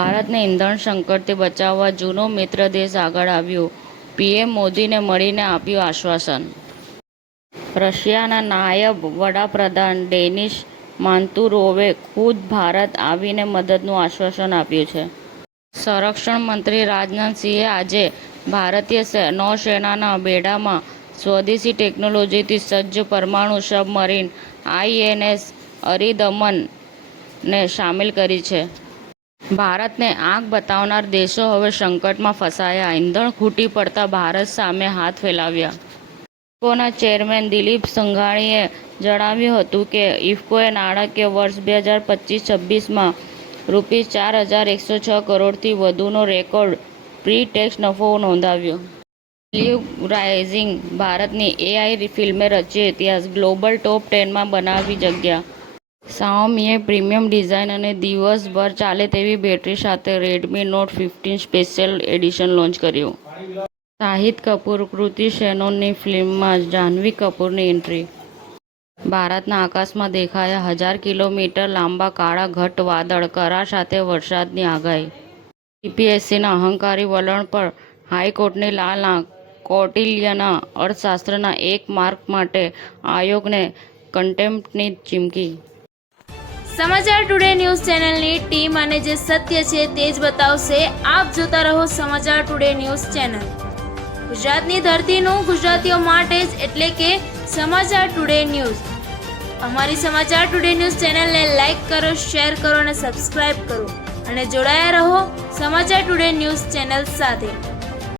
ભારતને ઇંધણ સંકટથી બચાવવા જૂનો મિત્ર દેશ આગળ આવ્યો, પીએમ મોદીને મળીને આપ્યું આશ્વાસન. રશિયાના નાયબ વડાપ્રધાન ડેનિસ માન્તુરોવે ખુદ ભારત આવીને મદદનું આશ્વાસન આપ્યું છે. સંરક્ષણ મંત્રી રાજનાથસિંહે આજે ભારતીય નૌસેનાના બેડામાં સ્વદેશી ટેકનોલોજીથી સજ્જ પરમાણુ સબમરીન આઈએનએસ અરિંદમનને સામેલ કરી છે. ભારતને આંખ બતાવનાર દેશો હવે સંકટમાં ફસાયા, ઇંધણ ખૂટી પડતા ભારત સામે હાથ ફેલાવ્યા. ઇફકોના ચેરમેન દિલીપ સંઘાણીએ જણાવ્યું હતું કે ઇફકોએ નાણાકીય વર્ષ 2025-26માં ₹4,106 કરોડથી વધુનો રેકોર્ડ પ્રી-ટેક્સ નફો નોંધાવ્યો. બિલીવ રાઇઝિંગ ભારતની એઆઈ ફિલ્મે રચ્યો ઇતિહાસ, ગ્લોબલ ટોપ 10માં બનાવી જગ્યા. શાઓમીએ પ્રીમિયમ ડિઝાઇન અને દિવસભર ચાલે તેવી બેટરી સાથે Redmi Note 15 special edition launch કર્યું. શાહિદ કપૂર, કૃતિ સેનનની ફિલ્મમાં જાહ્નવી કપૂરની એન્ટ્રી. ભારતના આકાશમાં દેખાયા 1000 કિલોમીટર લાંબા કાળા ઘટ્ટ વાદળ, કરા સાથે વરસાદની આગાહી. સીપીએસસીના અહંકારી વલણ પર હાઈકોર્ટની લાલ આંખ, કૌટિલ્યના અર્થશાસ્ત્રના 1 માર્ક માટે આયોગને કન્ટેમ્પ્ટની ચીમકી. સમાચાર ટુડે ન્યૂઝ ચેનલની ટીમ અને જે સત્ય છે તે જ બતાવશે. આપ જોતા રહો સમાચાર ટુડે ન્યૂઝ ચેનલ. ગુજરાતની ધરતીનું ગુજરાતીઓ માટે જ, એટલે કે સમાચાર ટુડે ન્યૂઝ. અમારી સમાચાર ટુડે ન્યૂઝ ચેનલને લાઇક કરો, શેર કરો અને સબસ્ક્રાઇબ કરો અને જોડાયા રહો સમાચાર ટુડે ન્યૂઝ ચેનલ સાથે.